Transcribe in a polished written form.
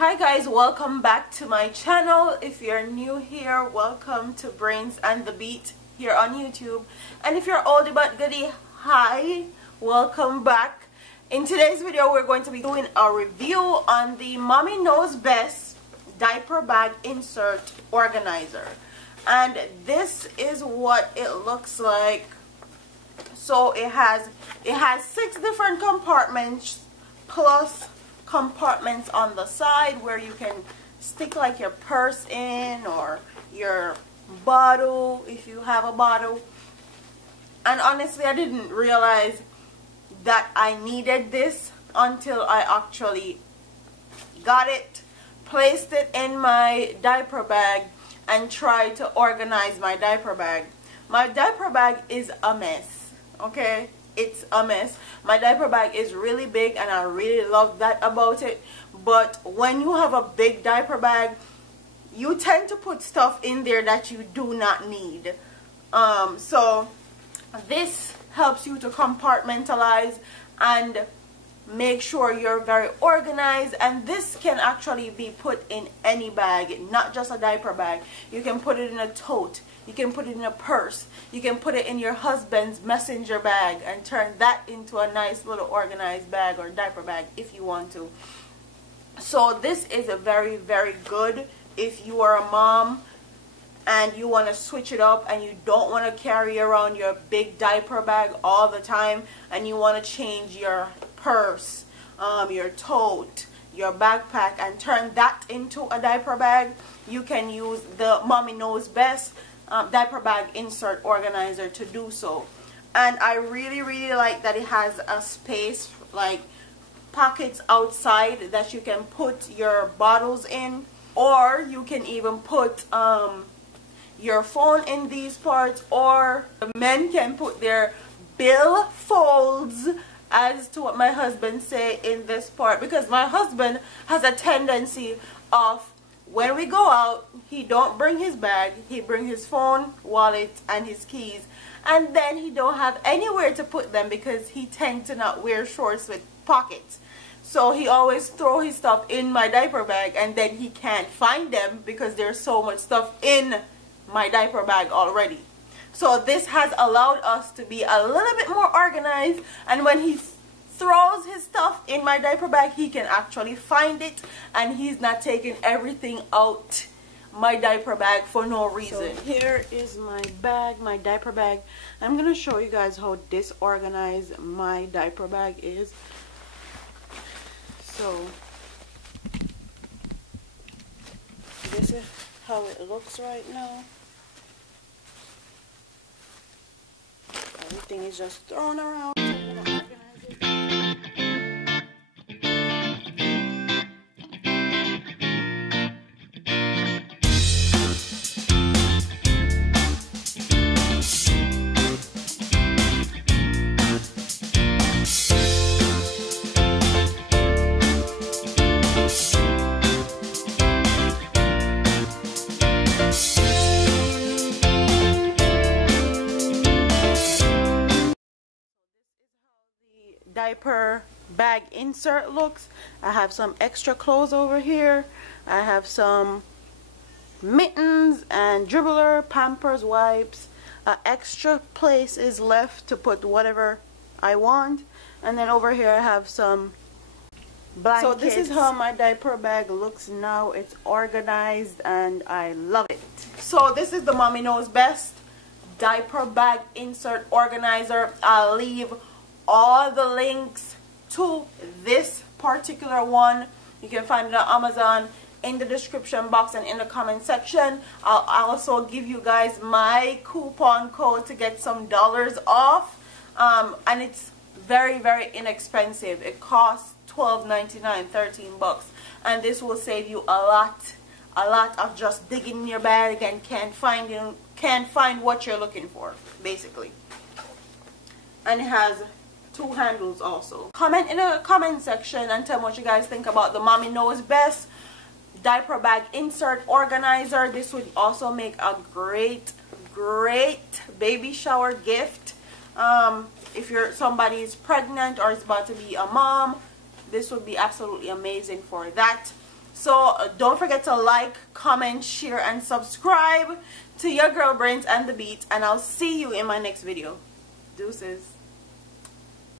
Hi guys, welcome back to my channel. If you're new here, welcome to Brains and the Beat here on YouTube. And if you're oldie but goodie, hi, welcome back. In today's video, we're going to be doing a review on the Mommy Knows Best diaper bag insert organizer. And this is what it looks like. So it has 6 different compartments plus compartments on the side where you can stick like your purse in or your bottle if you have a bottle. And honestly, I didn't realize that I needed this until I actually got it, placed it in my diaper bag, and tried to organize my diaper bag. My diaper bag is a mess, okay? It's a mess. My diaper bag is really big and I really love that about it. But when you have a big diaper bag, you tend to put stuff in there that you do not need. So this helps you to compartmentalize and make sure you're very organized. And this can actually be put in any bag, not just a diaper bag. You can put it in a tote, you can put it in a purse, you can put it in your husband's messenger bag and turn that into a nice little organized bag or diaper bag if you want to. So this is a very, very good if you are a mom and you want to switch it up and you don't want to carry around your big diaper bag all the time, and you want to change your purse, your tote, your backpack, and turn that into a diaper bag. You can use the Mommy Knows Best diaper bag insert organizer to do so. And I really, really like that it has a space, like pockets outside that you can put your bottles in, or you can even put your phone in these parts, or the men can put their billfolds, as to what my husband say in this part, because my husband has a tendency of, when we go out, he don't bring his bag, he bring his phone, wallet, and his keys, and then he don't have anywhere to put them because he tends to not wear shorts with pockets. So he always throw his stuff in my diaper bag, and then he can't find them because there's so much stuff in my diaper bag already. So this has allowed us to be a little bit more organized, and when he throws his stuff in my diaper bag, he can actually find it, and he's not taking everything out my diaper bag for no reason. So here is my bag, my diaper bag. I'm gonna show you guys how disorganized my diaper bag is. So this is how it looks right now. Everything is just thrown around. So I'm gonna organize it. Diaper bag insert looks. I have some extra clothes over here. I have some mittens and dribbler, Pampers, wipes. Extra place is left to put whatever I want. And then over here I have some blankets. So this is how my diaper bag looks now. It's organized and I love it. So this is the Mommy Knows Best diaper bag insert organizer. I'll leave all the links to this particular one. You can find it on Amazon in the description box and in the comment section. I'll also give you guys my coupon code to get some dollars off, and it's very, very inexpensive. It costs $12.99, 13 bucks, and this will save you a lot of just digging in your bag and can't find what you're looking for, basically. And it has 2 handles also. Comment in the comment section and tell me what you guys think about the Mommy Knows Best diaper bag insert organizer. This would also make a great baby shower gift. If somebody is pregnant or is about to be a mom, this would be absolutely amazing for that. So don't forget to like, comment, share, and subscribe to your girl Brains and the Beat, and I'll see you in my next video. Deuces.